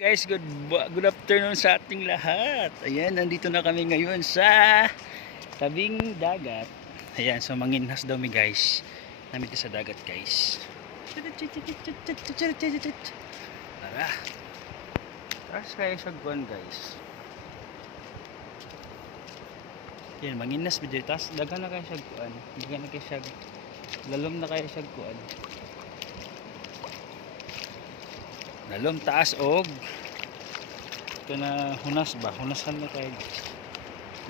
Guys, good afternoon sa ating lahat. Ayan, nandito na kami ngayon sa tabing dagat. Ayan, so manginhas daw mi guys. Namit sa dagat guys. Tara. Tara kayo sa guwan guys. Ayan, manginhas video. Tas dagan na kayo sa guwan. Dagan na kayo sa lalom na kayo sa guwan. Lalom taas og ito na hunas ba? Hunasan na tayo guys.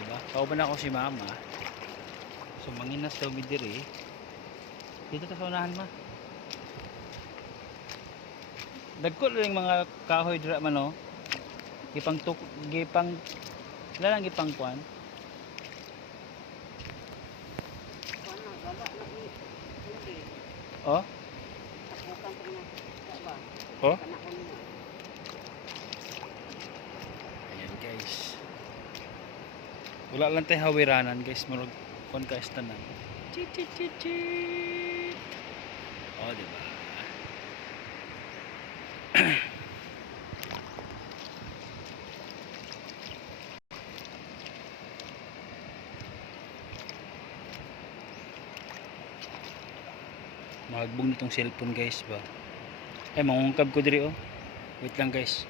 Diba? Kauban ako si mama. So manginas daw mi diri. Dito ta sa unahan ma. Dagko ring mga kahoy dira man no. Gipang lalang gipang kuan. Oh. Oh. Ayan guys. Wala lang tayo hawiranan guys. Murag kon ka istanan. Chit. Oh, diba? Mahagbong nitong cellphone guys ba. Ay, mangungkab ko diri oh. Wait lang guys.